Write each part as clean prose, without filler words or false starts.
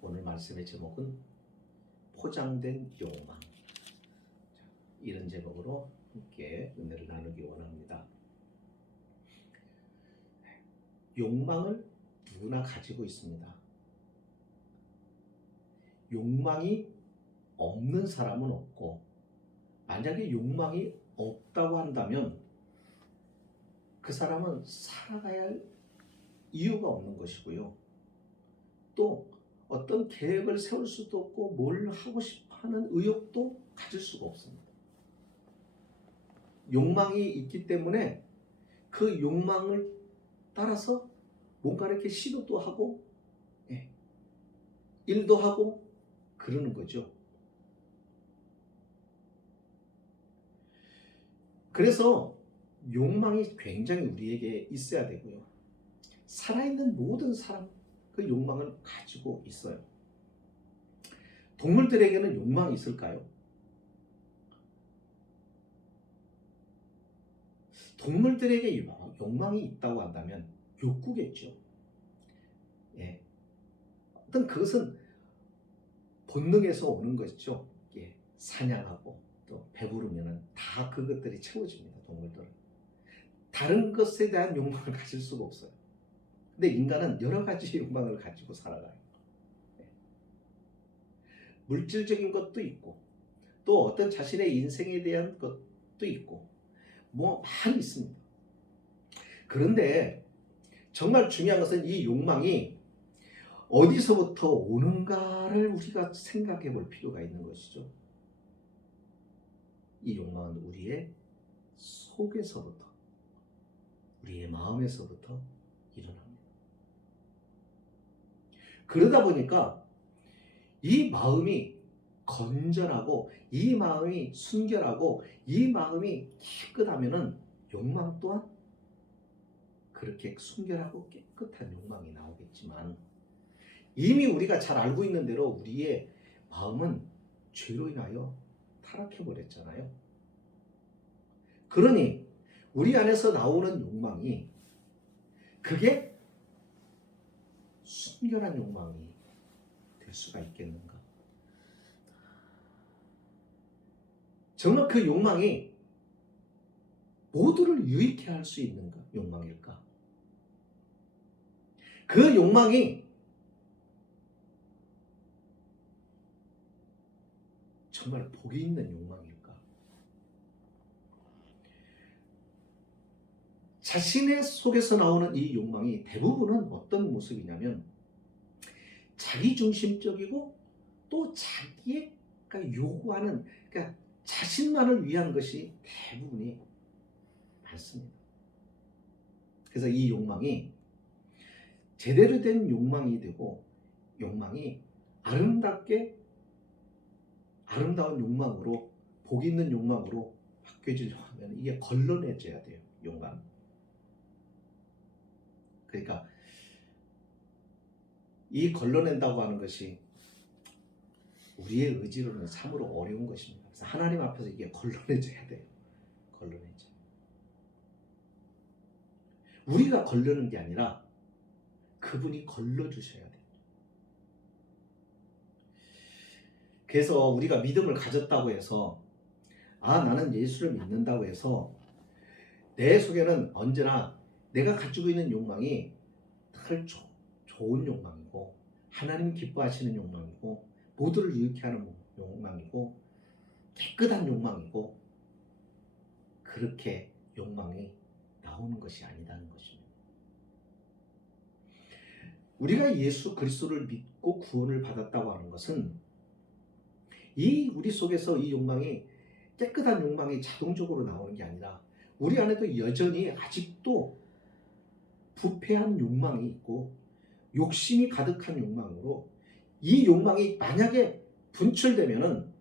오늘 말씀의 제목은 포장된 욕망. 이런 제목으로 함께 은혜를 나누기 원합니다. 욕망을 누구나 가지고 있습니다. 욕망이 없는 사람은 없고, 만약에 욕망이 없다고 한다면 그 사람은 살아가야 할 이유가 없는 것이고요. 또 어떤 계획을 세울 수도 없고 뭘 하고 싶어 하는 의욕도 가질 수가 없습니다. 욕망이 있기 때문에 그 욕망을 따라서 뭔가 이렇게 시도도 하고 일도 하고 그러는 거죠. 그래서 욕망이 굉장히 우리에게 있어야 되고요. 살아있는 모든 사람 그 욕망을 가지고 있어요. 동물들에게는 욕망이 있을까요? 동물들에게 욕망이 있다고 한다면 욕구겠죠. 어떤 그것은 본능에서 오는 것이죠. 사냥하고 또 배부르면 다 그것들이 채워집니다. 동물들은 다른 것에 대한 욕망을 가질 수가 없어요. 근데 인간은 여러 가지 욕망을 가지고 살아가요. 물질적인 것도 있고, 또 어떤 자신의 인생에 대한 것도 있고, 많이 있습니다. 그런데 정말 중요한 것은 이 욕망이 어디서부터 오는가를 우리가 생각해 볼 필요가 있는 것이죠. 이 욕망은 우리의 속에서부터, 우리의 마음에서부터 일어납니다. 그러다 보니까 이 마음이 건전하고, 이 마음이 순결하고, 이 마음이 깨끗하면은 욕망 또한 그렇게 순결하고 깨끗한 욕망이 나오겠지만, 이미 우리가 잘 알고 있는 대로 우리의 마음은 죄로 인하여 타락해 버렸잖아요. 그러니 우리 안에서 나오는 욕망이 그게 순결한 욕망이 될 수가 있겠는가? 정말 그 욕망이 모두를 유익해 할 수 있는 욕망일까? 그 욕망이 정말 복이 있는 욕망일까? 자신의 속에서 나오는 이 욕망이 대부분은 어떤 모습이냐면 자기중심적이고, 또 자기가 요구하는, 그러니까 자신만을 위한 것이 대부분이 많습니다. 그래서 이 욕망이 제대로 된 욕망이 되고, 욕망이 아름다운 욕망으로, 복 있는 욕망으로 바뀌어지려고 하면 이게 걸러내져야 돼요. 욕망. 그러니까 이 걸러낸다고 하는 것이 우리의 의지로는 참으로 어려운 것입니다. 그래서 하나님 앞에서 이게 걸러내져야 돼요. 걸러내져. 우리가 걸러는 게 아니라 그분이 걸러주셔야 돼요. 그래서 우리가 믿음을 가졌다고 해서, 나는 예수를 믿는다고 해서 내 속에는 언제나 내가 가지고 있는 욕망이 늘 좋은 욕망이고, 하나님이 기뻐하시는 욕망이고, 모두를 유익해 하는 욕망이고, 깨끗한 욕망이고, 그렇게 욕망이 나오는 것이 아니라는 것입니다. 우리가 예수 그리스도를 믿고 구원을 받았다고 하는 것은 우리 속에서 이 욕망이, 깨끗한 욕망이 자동적으로 나오는 게 아니라 우리 안에도 여전히 아직도 부패한 욕망이 있고, 욕심이 가득한 욕망으로, 이 욕망이 만약에 분출되면은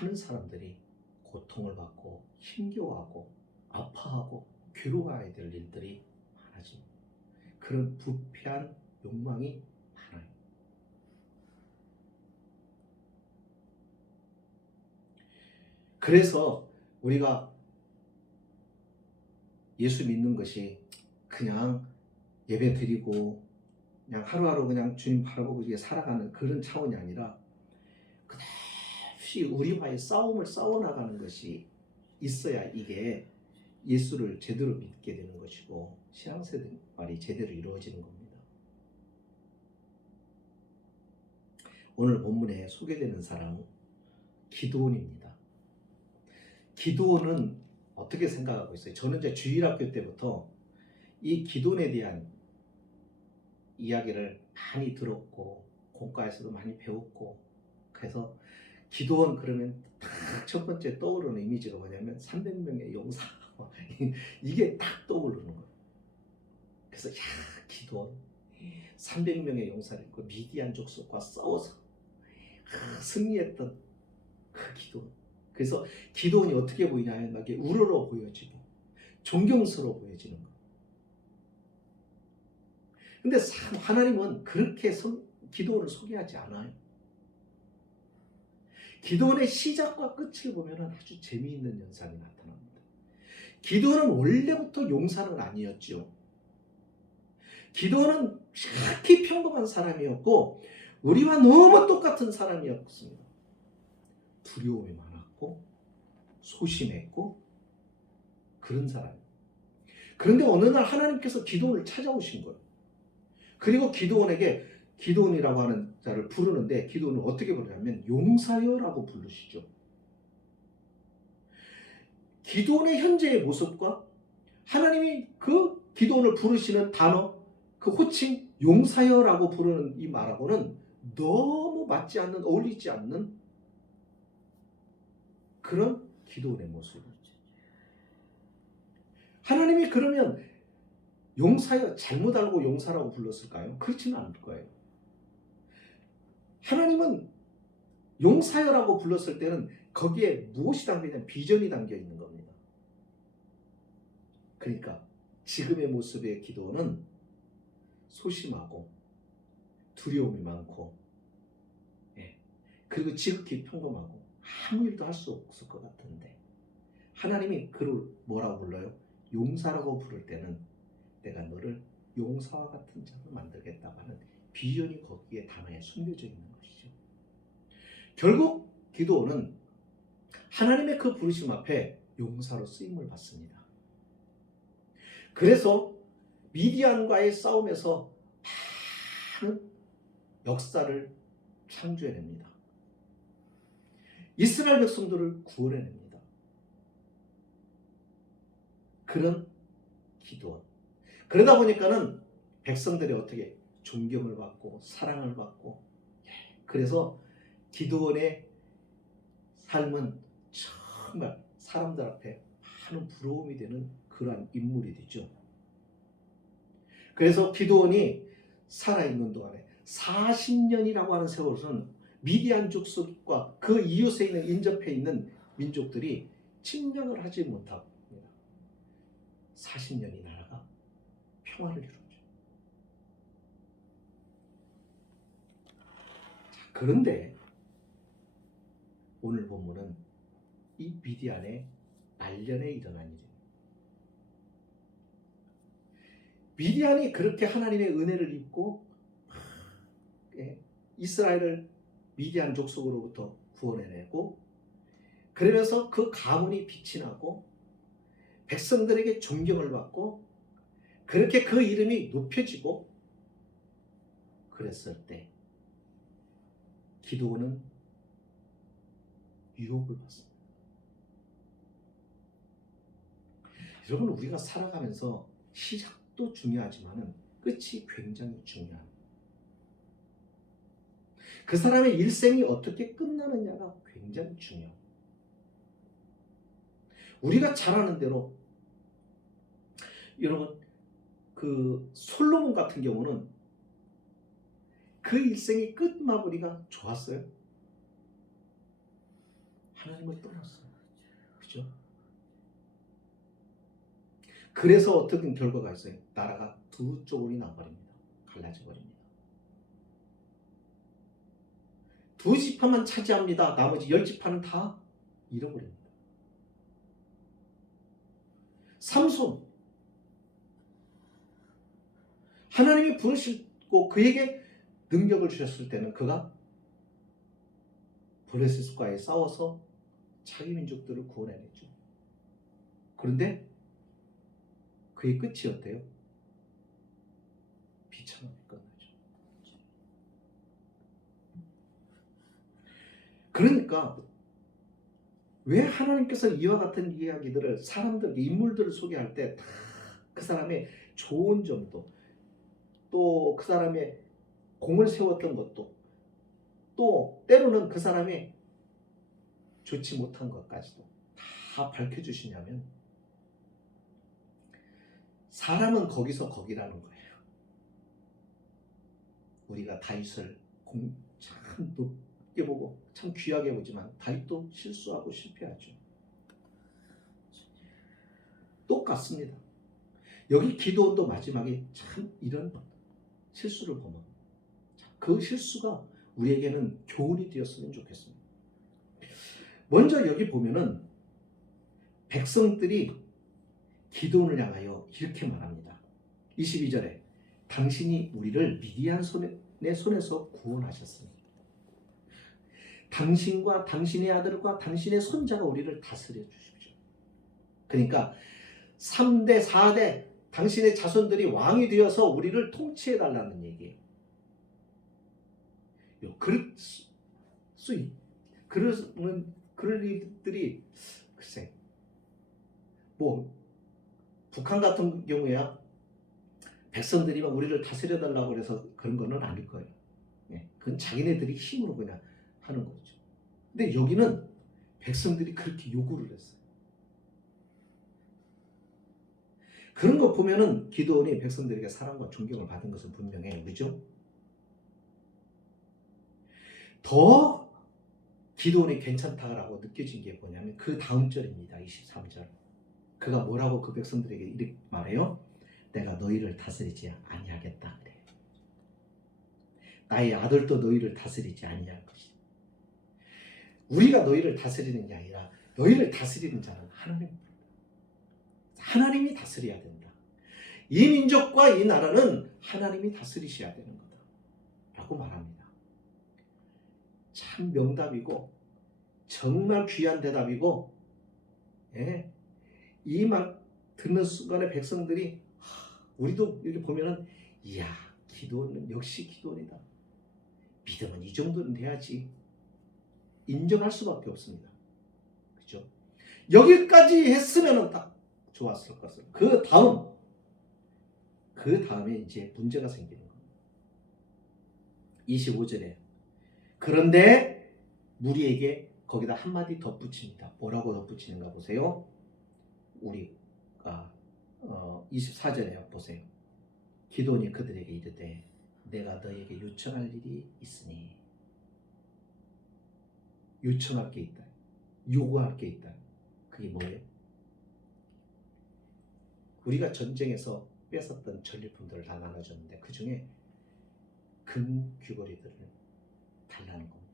많은 사람들이 고통을 받고 힘겨워하고 아파하고 괴로워해야 될 일들이 많아집니다. 그런 부패한 욕망이 많아요. 그래서 우리가 예수 믿는 것이 그냥 예배 드리고 그냥 하루하루 그냥 주님 바라보고 이게 살아가는 그런 차원이 아니라 끝없이 우리와의 싸움을 싸워나가는 것이 있어야 이게 예수를 제대로 믿게 되는 것이고 신앙생활이 제대로 이루어지는 겁니다. 오늘 본문에 소개되는 사람은 기드온입니다. 기드온은 어떻게 생각하고 있어요? 저는 이제 주일학교 때부터 이 기드온에 대한 이야기를 많이 들었고 공과에서도 많이 배웠고, 그래서 기드온 그러면 딱 첫 번째 떠오르는 이미지가 뭐냐면 300명의 용사 이게 딱 떠오르는 거예요. 그래서 기드온 300명의 용사를 입고 미디안 족속과 싸워서 승리했던 그 기드온. 그래서 기드온이 어떻게 보이냐면 막 우러러 보여지고 존경스러워 보여지는 거예요. 근데 하나님은 그렇게 기드온을 소개하지 않아요. 기드온의 시작과 끝을 보면 아주 재미있는 현상이 나타납니다. 기드온은 원래부터 용사는 아니었죠. 기드온은 극히 평범한 사람이었고 우리와 너무 똑같은 사람이었습니다. 두려움이 많았고 소심했고 그런 사람이에요. 그런데 어느 날 하나님께서 기드온을 찾아오신 거예요. 그리고 기드온이라고 하는 자를 부르는데 기드온을 어떻게 부르냐면 용사여라고 부르시죠. 기드온의 현재의 모습과 하나님이 그 기드온을 부르시는 단어, 그 호칭 용사여라고 부르는 이 말하고는 너무 맞지 않는, 어울리지 않는 그런 기드온의 모습이죠. 하나님이 그러면 용사여 잘못 알고 용사라고 불렀을까요? 그렇지는 않을 거예요. 하나님은 용사여라고 불렀을 때는 거기에 무엇이 담겨있냐면 비전이 담겨 있는 겁니다. 그러니까 지금의 모습의 기도는 소심하고 두려움이 많고 그리고 지극히 평범하고 아무 일도 할 수 없을 것 같은데 하나님이 그를 뭐라고 불러요? 용사라고 부를 때는 내가 너를 용사와 같은 자로 만들겠다고 하는 비전이 거기에 단어에 숨겨져 있는 것이죠. 결국 기드온은 하나님의 그 부르심 앞에 용사로 쓰임을 받습니다. 그래서 미디안과의 싸움에서 많은 역사를 창조해냅니다. 이스라엘 백성들을 구원해냅니다. 그런 기드온. 그러다 보니까는 백성들이 어떻게 존경을 받고 사랑을 받고, 그래서 기드온의 삶은 정말 사람들 앞에 많은 부러움이 되는 그러한 인물이 되죠. 그래서 기드온이 살아있는 동안에 40년이라고 하는 세월은 미디안 족속과 그 이웃에 있는 인접해 있는 민족들이 침략을 하지 못합니다. 40년이 나라가 평화를 이루죠. 그런데 오늘 본문은 이 미디안의 말년에 일어난 일입니다. 미디안이 그렇게 하나님의 은혜를 입고 이스라엘을 미디안 족속으로부터 구원해내고, 그러면서 그 가문이 빛이 나고 백성들에게 존경을 받고 그렇게 그 이름이 높여지고 그랬을 때 기드온은 유혹을 받습니다. 여러분, 우리가 살아가면서 시작도 중요하지만 끝이 굉장히 중요합니다. 그 사람의 일생이 어떻게 끝나느냐가 굉장히 중요합니다. 우리가 잘 아는 대로 여러분, 그 솔로몬 같은 경우는 그 일생의 끝마무리가 좋았어요. 하나님을 떠났어요. 그죠? 그래서 어떤 결과가 있어요. 나라가 두 쪽으로 나버립니다. 갈라져 버립니다. 두 지파만 차지합니다. 나머지 10지파는 다 잃어버립니다. 삼손, 하나님이 부르시고 그에게 능력을 주셨을 때는 그가 블레셋과에 싸워서 자기 민족들을 구원해냈죠. 그런데 그의 끝이 어때요? 비참하게 끝나죠. 그러니까 왜 하나님께서 이와 같은 이야기들을 사람들, 인물들을 소개할 때 다 그 사람의 좋은 점도 또 그 사람의 공을 세웠던 것도 또 때로는 그 사람의 좋지 못한 것까지도 다 밝혀주시냐면 사람은 거기서 거기라는 거예요. 우리가 다윗을 참 높게 보고 참 귀하게 보지만 다윗도 실수하고 실패하죠. 똑같습니다. 여기 기도원도 마지막에 참 이런 실수를 범합니다. 그 실수가 우리에게는 교훈이 되었으면 좋겠습니다. 먼저 여기 보면은 백성들이 기도원을 향하여 이렇게 말합니다. 22절에 당신이 우리를 미디안 내 손에서 구원하셨으니 당신과 당신의 아들과 당신의 손자가 우리를 다스려 주십시오. 그러니까 3대 4대 당신의 자손들이 왕이 되어서 우리를 통치해 달라는 얘기예요. 그럴 일들이 글쎄 뭐 북한 같은 경우야 백성들이 막 우리를 다스려 달라고 그래서 그런 거는 아닐 거예요. 그건 자기네들이 힘으로 그냥 하는 거죠. 근데 여기는 백성들이 그렇게 요구를 했어요. 그런 거 보면은 기도원이 백성들에게 사랑과 존경을 받은 것은 분명해요. 그죠? 더 기도원이 괜찮다라고 느껴진 게 뭐냐면 그 다음 절입니다. 23절. 그가 뭐라고 그 백성들에게 이렇게 말해요? 내가 너희를 다스리지 아니하겠다. 그래. 나의 아들도 너희를 다스리지 아니할 것이다. 우리가 너희를 다스리는 게 아니라 너희를 다스리는 자는 하나님이 다스려야 된다. 이 민족과 이 나라는 하나님이 다스리셔야 되는 거다 라고 말합니다. 참 명답이고 정말 귀한 대답이고 이 말 듣는 순간에 백성들이 우리도 이렇게 보면은 이야 기도는 역시 기도원이다. 믿음은 이 정도는 돼야지 인정할 수밖에 없습니다. 그죠? 여기까지 했으면 딱 좋았을 것을. 그 다음에 이제 문제가 생기는 겁니다. 25절에 그런데 무리에게 거기다 한마디 덧붙입니다. 뭐라고 덧붙이는가 보세요. 우리가 24절에 보세요. 기도원이 그들에게 이르되 내가 너에게 요청할 일이 있으니 요청할 게 있다. 요구할 게 있다. 그게 뭐예요? 우리가 전쟁에서 뺏었던 전리품들을 다 나눠줬는데 그 중에 금 귀걸이들을 달라는 겁니다.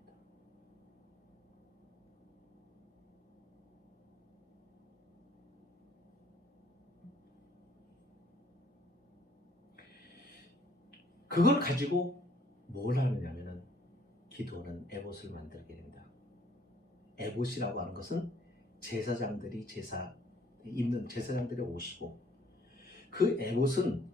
그걸 가지고 뭘 하느냐면은 기도는 에봇을 만들게 된다. 에봇이라고 하는 것은 제사장들이 입는 제사장들의 옷이고 그 에봇은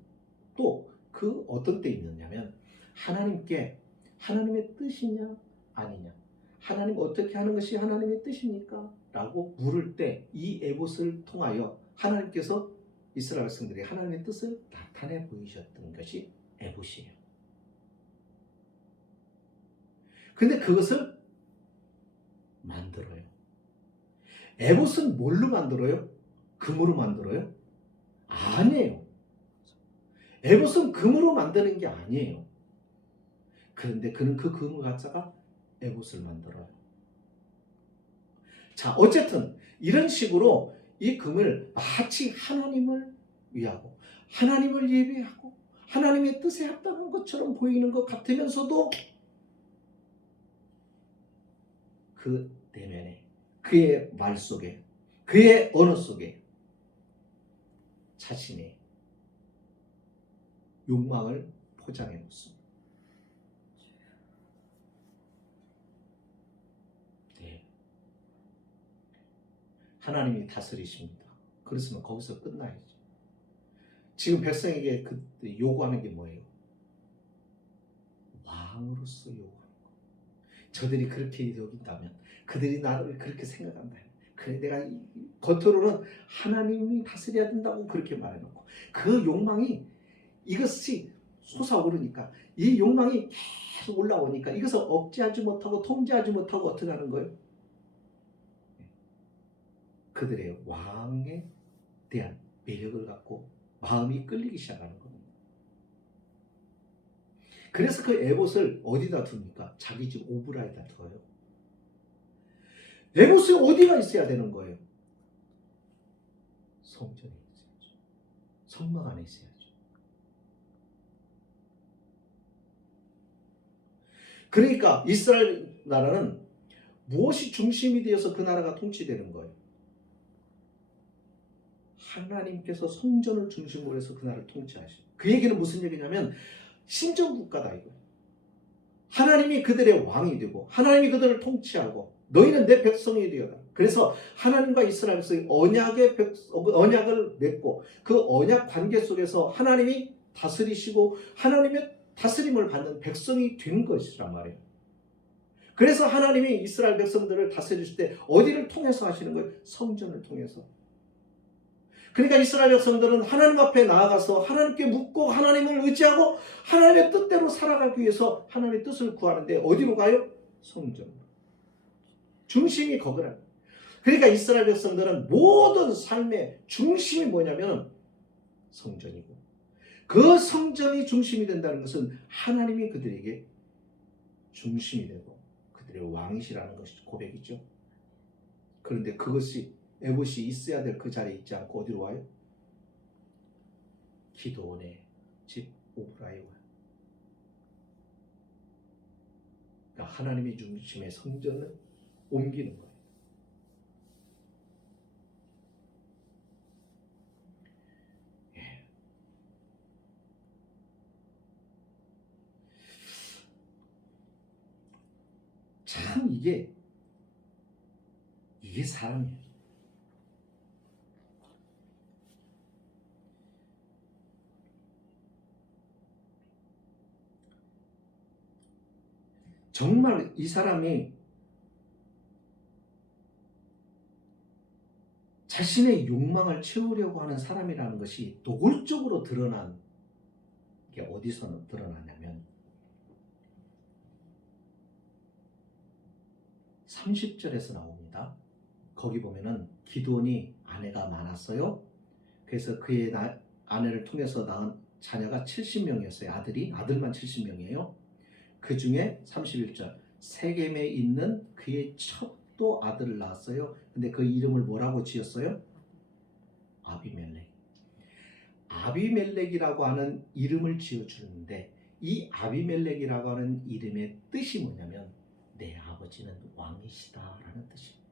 또 그 어떤 때 입느냐면 하나님의 뜻이냐 아니냐 하나님 어떻게 하는 것이 하나님의 뜻입니까? 라고 물을 때 이 에봇을 통하여 하나님께서 이스라엘 백성들이 하나님의 뜻을 나타내 보이셨던 것이 에봇이에요. 근데 그것을 만들어요. 에봇은 뭘로 만들어요? 금으로 만들어요? 아니에요. 에봇은 금으로 만드는 게 아니에요. 그런데 그는 그 금을 갖다가 에봇을 만들어요. 자, 어쨌든 이런 식으로 이 금을 마치 하나님을 위하고 하나님을 예배하고 하나님의 뜻에 합당한 것처럼 보이는 것 같으면서도 그 내면에 그의 말 속에 그의 언어 속에 자신의 욕망을 포장해 놓습니다. 네. 하나님이 다스리십니다. 그렇으면 거기서 끝나야죠. 지금 백성에게 요구하는 게 뭐예요? 왕으로서 요구하는 거. 저들이 그렇게 여긴다면, 그들이 나를 그렇게 생각한다면, 그래 내가 겉으로는 하나님이 다스려야 된다고 그렇게 말해놓고 그 욕망이 이것이 솟아오르니까 이 욕망이 계속 올라오니까 이것을 억제하지 못하고 통제하지 못하고 어떻게 하는 거예요? 그들의 왕에 대한 매력을 갖고 마음이 끌리기 시작하는 겁니다. 그래서 그 에봇을 어디다 둡니까? 자기 집 오브라에다 둬요. 에봇이 어디가 있어야 되는 거예요? 성전에 있어야죠. 성막 안에 있어야죠. 그러니까 이스라엘 나라는 무엇이 중심이 되어서 그 나라가 통치되는 거예요? 하나님께서 성전을 중심으로 해서 그 나라를 통치하시고, 그 얘기는 무슨 얘기냐면 신정국가다 이거예요. 하나님이 그들의 왕이 되고 하나님이 그들을 통치하고 너희는 내 백성이 되어라. 그래서 하나님과 이스라엘 백성이 언약을 맺고 그 언약 관계 속에서 하나님이 다스리시고 하나님의 다스림을 받는 백성이 된 것이란 말이에요. 그래서 하나님이 이스라엘 백성들을 다스리실 때 어디를 통해서 하시는 거예요? 성전을 통해서. 그러니까 이스라엘 백성들은 하나님 앞에 나아가서 하나님께 묻고 하나님을 의지하고 하나님의 뜻대로 살아가기 위해서 하나님의 뜻을 구하는데 어디로 가요? 성전으로. 중심이 거기라. 그러니까 이스라엘 백성들은 모든 삶의 중심이 뭐냐면 성전이고, 그 성전이 중심이 된다는 것은 하나님이 그들에게 중심이 되고 그들의 왕이시라는 것이 고백이죠. 그런데 그것이 에봇이 있어야 될 그 자리에 있지 않고 어디로 와요? 기드온의 집 오브라에 와요. 그러니까 하나님의 중심의 성전을 옮기는 거예요. 예. 참 이게 사람이에요. 정말 이 사람이 자신의 욕망을 채우려고 하는 사람이라는 것이 노골적으로 드러난 게 어디서 드러나냐면 30절에서 나옵니다. 거기 보면은 기드온이 아내가 많았어요. 그래서 그의 아내를 통해서 낳은 자녀가 70명이었어요. 아들만 70명이에요. 그 중에 31절 세겜에 있는 그의 첩도 아들을 낳았어요. 근데 그 이름을 뭐라고 지었어요? 아비멜렉. 아비멜렉이라고 하는 이름을 지어주는데 이 아비멜렉이라고 하는 이름의 뜻이 뭐냐면 내 아버지는 왕이시다 라는 뜻입니다.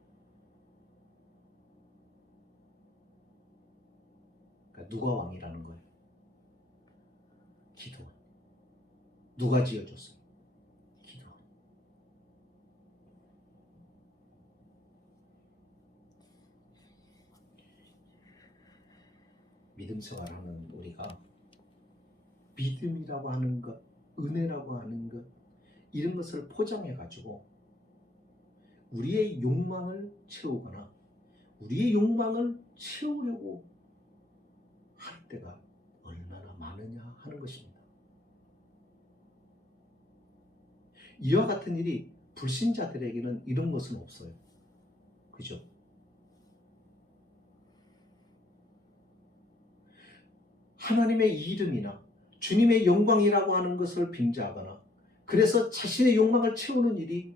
그러니까 누가 왕이라는 거예요? 기드온. 누가 지어줬어요? 기드온. 믿음 생활하는 우리가 믿음이라고 하는 것, 은혜라고 하는 것, 이런 것을 포장해 가지고 우리의 욕망을 채우거나 우리의 욕망을 채우려고 할 때가 얼마나 많으냐 하는 것입니다. 이와 같은 일이 불신자들에게는 이런 것은 없어요. 그죠? 하나님의 이름이나 주님의 영광이라고 하는 것을 빙자하거나 그래서 자신의 욕망을 채우는 일이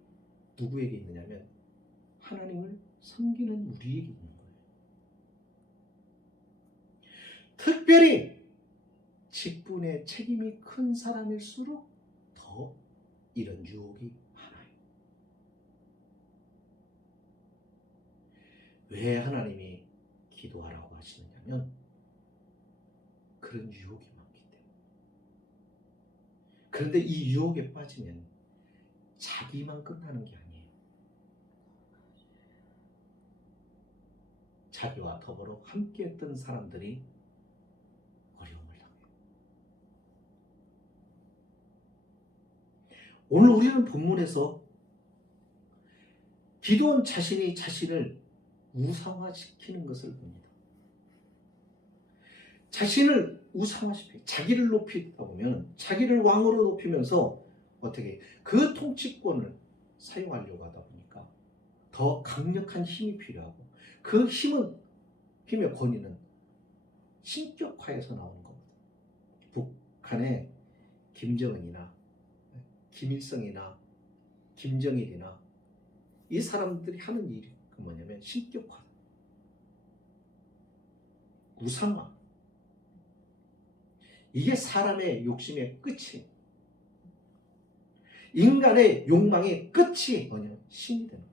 누구에게 있느냐면 하나님을 섬기는 우리에게 있는 거예요. 특별히 직분의 책임이 큰 사람일수록 더 이런 유혹이 많아요. 왜 하나님이 기도하라고 하시느냐면 그런 유혹이 많기 때문에. 그런데 이 유혹에 빠지면 자기만 끝나는 게 아니에요. 자기와 더불어 함께했던 사람들이 어려움을 당해요. 오늘 우리는 본문에서 기드온 자신이 자신을 우상화시키는 것을 봅니다. 자신을 우상화시키고 자기를 높이다 보면 자기를 왕으로 높이면서 어떻게 그 통치권을 사용하려고 하다 보니까 더 강력한 힘이 필요하고 그 힘의 권위는 신격화에서 나오는 겁니다. 북한의 김정은이나 김일성이나 김정일이나 이 사람들이 하는 일이 뭐냐면 신격화, 우상화. 이게 사람의 욕심의 끝이, 인간의 욕망의 끝이 뭐냐면 신이 되는 거예요.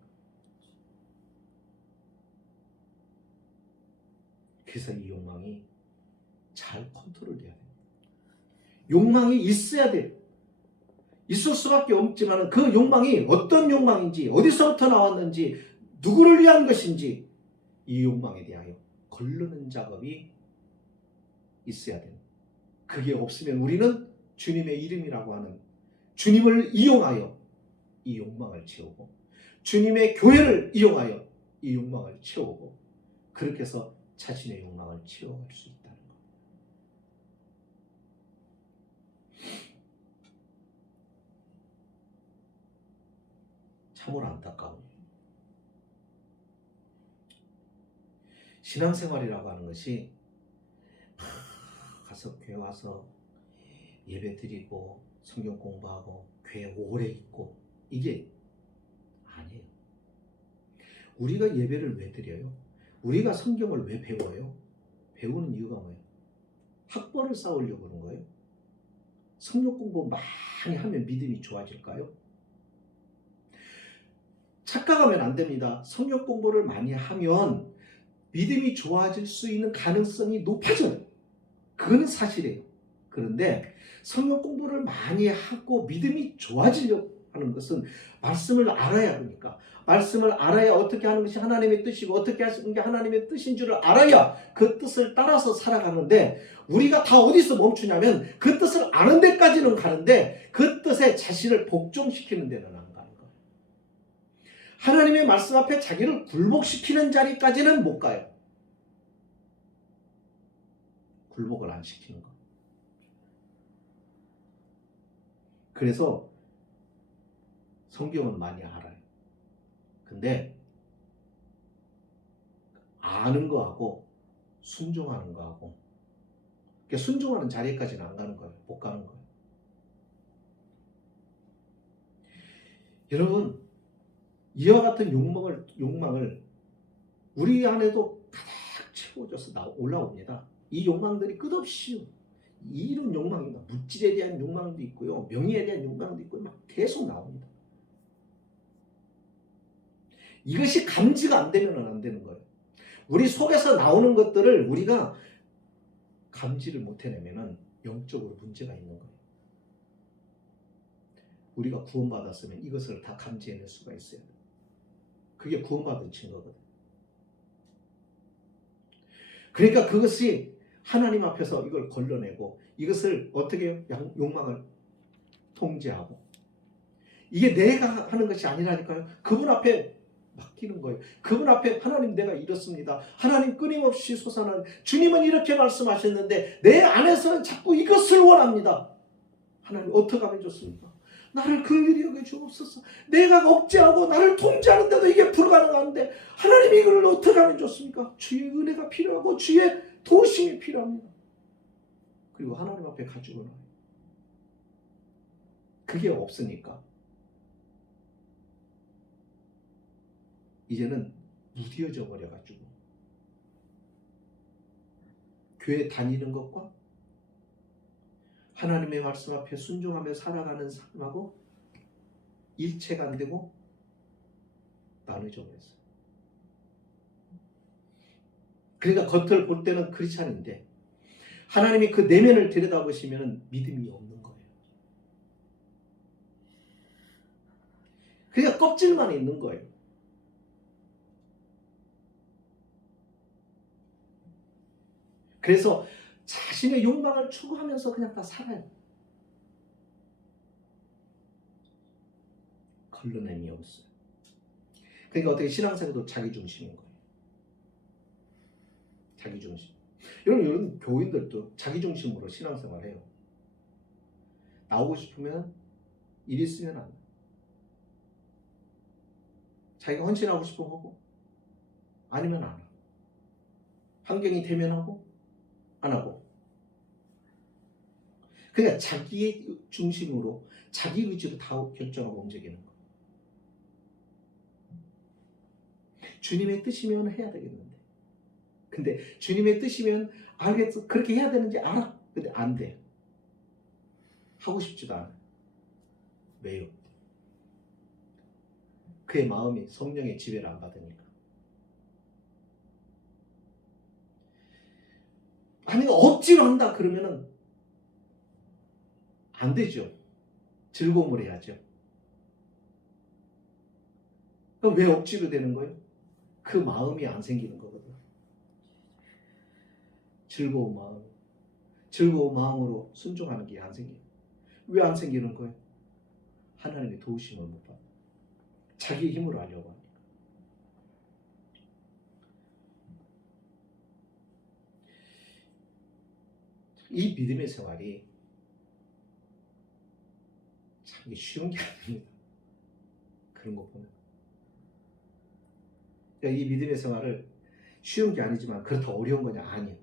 그래서 이 욕망이 잘 컨트롤돼야 돼요. 욕망이 있어야 돼요. 있을 수밖에 없지만 그 욕망이 어떤 욕망인지, 어디서부터 나왔는지, 누구를 위한 것인지 이 욕망에 대하여 걸르는 작업이 있어야 돼요. 그게 없으면 우리는 주님의 이름이라고 하는 주님을 이용하여 이 욕망을 채우고 주님의 교회를 이용하여 이 욕망을 채우고 그렇게 해서 자신의 욕망을 채워갈 수 있다는 것. 참으로 안타까운 신앙생활이라고 하는 것이 가서 교회 와서 예배 드리고 성경 공부하고 교회 오래 있고 이게 아니에요. 우리가 예배를 왜 드려요? 우리가 성경을 왜 배워요? 배우는 이유가 뭐예요? 학벌을 쌓으려고 그런 거예요? 성경 공부 많이 하면 믿음이 좋아질까요? 착각하면 안 됩니다. 성경 공부를 많이 하면 믿음이 좋아질 수 있는 가능성이 높아져요. 그건 사실이에요. 그런데 성경 공부를 많이 하고 믿음이 좋아지려고 하는 것은 말씀을 알아야 하니까 말씀을 알아야 어떻게 하는 것이 하나님의 뜻이고 어떻게 하시는 게 하나님의 뜻인 줄을 알아야 그 뜻을 따라서 살아가는데 우리가 다 어디서 멈추냐면 그 뜻을 아는 데까지는 가는데 그 뜻에 자신을 복종시키는 데는 안 가는 거예요. 하나님의 말씀 앞에 자기를 굴복시키는 자리까지는 못 가요. 굴복을 안 시키는 거. 그래서 성경은 많이 알아요. 근데 아는 거하고 순종하는 거하고 순종하는 자리까지는 안 가는 거예요. 못 가는 거예요. 여러분 이와 같은 욕망을 우리 안에도 가득 채워져서 올라옵니다. 이 욕망들이 끝없이 이런 욕망입니다. 물질에 대한 욕망도 있고요. 명예에 대한 욕망도 있고 막 계속 나옵니다. 이것이 감지가 안 되면 안 되는 거예요. 우리 속에서 나오는 것들을 우리가 감지를 못 해내면 영적으로 문제가 있는 거예요. 우리가 구원받았으면 이것을 다 감지해낼 수가 있어요. 그게 구원받은 증거거든. 그러니까 그것이 하나님 앞에서 이걸 걸러내고 이것을 어떻게 욕망을 통제하고 이게 내가 하는 것이 아니라니까요. 그분 앞에 맡기는 거예요. 그분 앞에 하나님 내가 이렇습니다. 하나님 끊임없이 솟아나는 주님은 이렇게 말씀하셨는데 내 안에서는 자꾸 이것을 원합니다. 하나님 어떻게 하면 좋습니까? 나를 긍휼히 여겨 주옵소서. 내가 억제하고 나를 통제하는데도 이게 불가능한데 하나님 이걸 어떻게 하면 좋습니까? 주의 은혜가 필요하고 주의 도심이 필요합니다. 그리고 하나님 앞에 가지고 나요. 그게 없으니까 이제는 무뎌져 버려가지고 교회 다니는 것과 하나님의 말씀 앞에 순종하며 살아가는 삶하고 일체가 안 되고 나눠져 버렸어요. 그러니까 겉을 볼 때는 크리스찬인데 하나님이 그 내면을 들여다보시면 믿음이 없는 거예요. 그러니까 껍질만 있는 거예요. 그래서 자신의 욕망을 추구하면서 그냥 다 살아요. 걸러냄이 없어요. 그러니까 어떻게 신앙생활도 자기중심인 거예요. 자기중심. 여러분 교인들도 자기중심으로 신앙생활해요. 나오고 싶으면 일 있으면 안 돼. 자기가 헌신하고 싶으면 하고 아니면 안 하고 환경이 되면 하고 안 하고 그러니까 자기의 중심으로 자기 의지로 다 결정하고 움직이는 거예요. 주님의 뜻이면 해야 되겠는데 근데 주님의 뜻이면 알겠어 그렇게 해야 되는지 알아 근데 안 돼. 하고 싶지도 않아. 왜요? 그의 마음이 성령의 지배를 안 받으니까. 아니 억지로 한다 그러면은 안 되죠. 즐거움을 해야죠. 그럼 왜 억지로 되는 거예요? 그 마음이 안 생기는 거거든. 즐거운 마음. 즐거운 마음으로 순종하는 게 안 생겨요. 왜 안 생기는 거예요? 하나님의 도우심을 못 받아. 자기 힘으로 하려고 하니까. 이 믿음의 생활이 참 쉬운 게 아닙니다. 그런 거 보면. 그러니까 이 믿음의 생활을 쉬운 게 아니지만 그렇다고 어려운 거냐? 아니에요.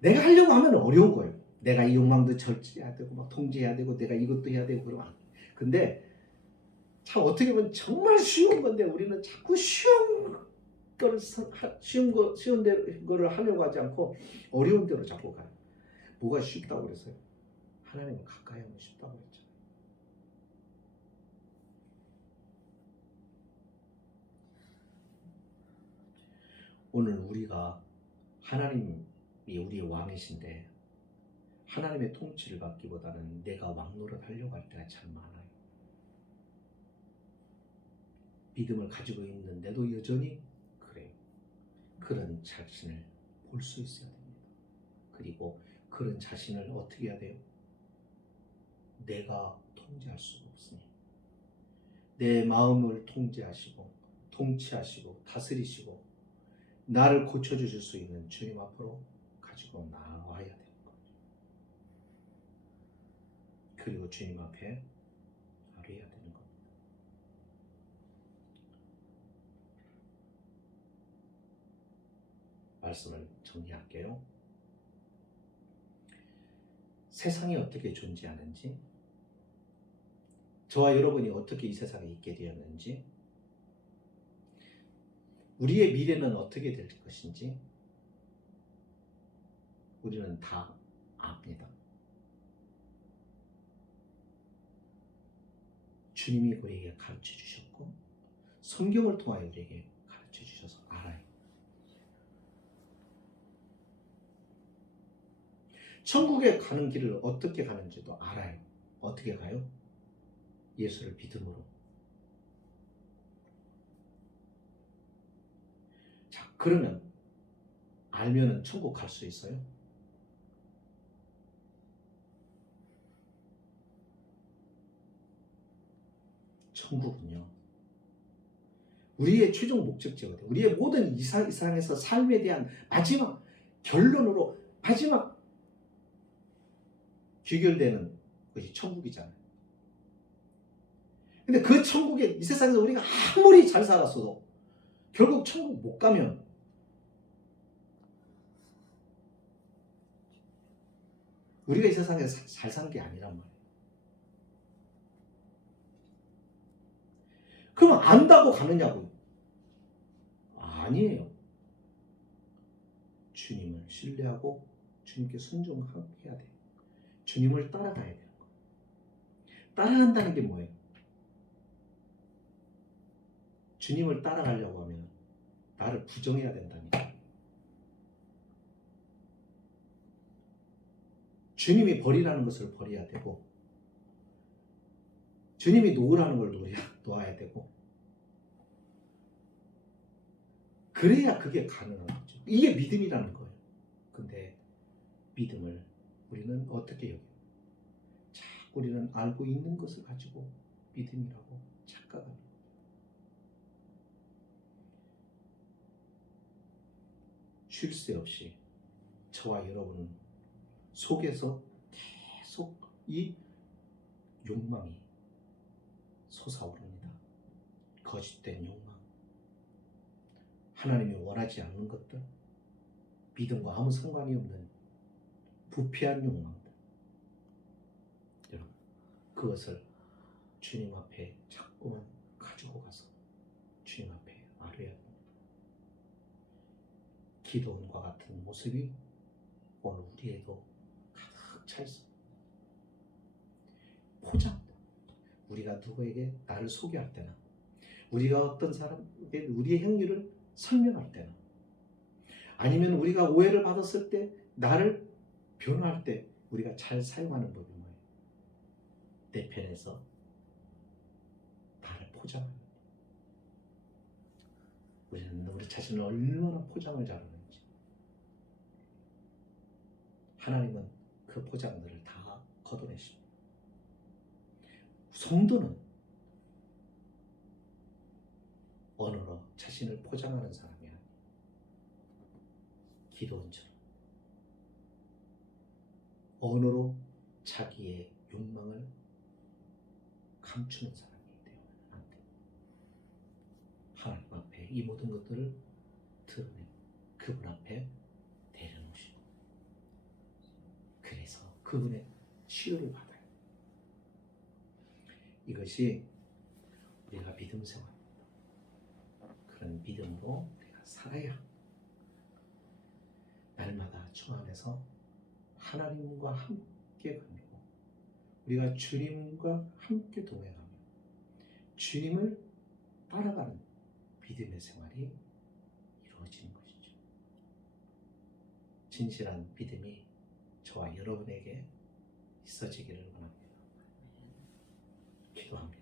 내가 하려고 하면 어려운 거예요. 내가 이 욕망도 절제해야 되고 막 통제해야 되고 내가 이것도 해야 되고 그러면 안 돼. 근데 참 어떻게 보면 정말 쉬운 건데 우리는 자꾸 쉬운 거를 쉬운 거를 하려고 하지 않고 어려운 대로 자꾸 가요. 뭐가 쉽다고 그랬어요? 하나님을 가까이 하면 쉽다고 그랬잖아요. 오늘 우리가 하나님이 우리의 왕이신데 하나님의 통치를 받기보다는 내가 왕노릇 하려고 할 때가 참 많아요. 믿음을 가지고 있는데도 여전히 그래요. 그런 자신을 볼 수 있어야 됩니다. 그리고 그런 자신을 어떻게 해야 돼요? 내가 통제할 수가 없으니 내 마음을 통제하시고 통치하시고 다스리시고 나를 고쳐주실 수 있는 주님 앞으로 가지고 나와야 되는 거예요. 그리고 주님 앞에 아뢰야 되는 겁니다. 말씀을 정리할게요. 세상이 어떻게 존재하는지, 저와 여러분이 어떻게 이 세상에 있게 되었는지, 우리의 미래는 어떻게 될 것인지 우리는 다 압니다. 주님이 우리에게 가르쳐 주셨고 성경을 통하여 우리에게 가르쳐 주셔서 알아요. 천국에 가는 길을 어떻게 가는지도 알아요. 어떻게 가요? 예수를 믿음으로. 자, 그러면 알면은 천국 갈 수 있어요? 천국은요. 우리의 최종 목적지거든요. 우리의 모든 이 세상에서 삶에 대한 마지막 결론으로 마지막 귀결되는 것이 천국이잖아요. 근데 그 천국에 이 세상에서 우리가 아무리 잘 살았어도 결국 천국 못 가면 우리가 이 세상에서 잘 산 게 아니란 말이에요. 그러면 안다고 가느냐고요? 아니에요. 주님을 신뢰하고 주님께 순종해야 돼요. 주님을 따라가야 돼요. 따라간다는 게 뭐예요? 주님을 따라가려고 하면 나를 부정해야 된다니까. 주님이 버리라는 것을 버려야 되고 주님이 놓으라는 걸 놓아야 되고, 그래야 그게 가능한 거죠. 이게 믿음이라는 거예요. 근데 믿음을 우리는 어떻게 여겨요? 자꾸 우리는 알고 있는 것을 가지고 믿음이라고 착각하는 거예요. 쉴 새 없이 저와 여러분 속에서 계속 이 욕망이 솟아오릅니다. 거짓된 욕망, 하나님이 원하지 않는 것들, 믿음과 아무 상관이 없는 부패한 욕망들, 여러분 그것을 주님 앞에 자꾸만 가지고 가서 주님 앞에 아뢰야 합니다. 기도원과 같은 모습이 오늘 우리에도 가득 차 있습니다. 포장, 우리가 누구에게 나를 소개할 때나, 우리가 어떤 사람에게 우리의 행위를 설명할 때나, 아니면 우리가 오해를 받았을 때 나를 변호할 때 우리가 잘 사용하는 법이 뭐예요? 내 편에서 나를 포장하는 것. 우리는 우리 자신을 얼마나 포장을 잘하는지. 하나님은 그 포장들을 다 걷어내십니다. 성도는 언어로 자신을 포장하는 사람이 아니에요. 기도원처럼 언어로 자기의 욕망을 감추는 사람이 되어야 안 돼요. 하나님 앞에 이 모든 것들을 드러내고 그분 앞에 내려놓으시고, 그래서 그분의 치유를 받아요. 이것이 우리가 믿음 생활입니다. 그런 믿음으로 우리가 살아야 날마다 주 안에서 하나님과 함께 가고, 우리가 주님과 함께 동행하며 주님을 따라가는 믿음의 생활이 이루어지는 것이죠. 진실한 믿음이 저와 여러분에게 있어지기를 원합니다. 기도합니다.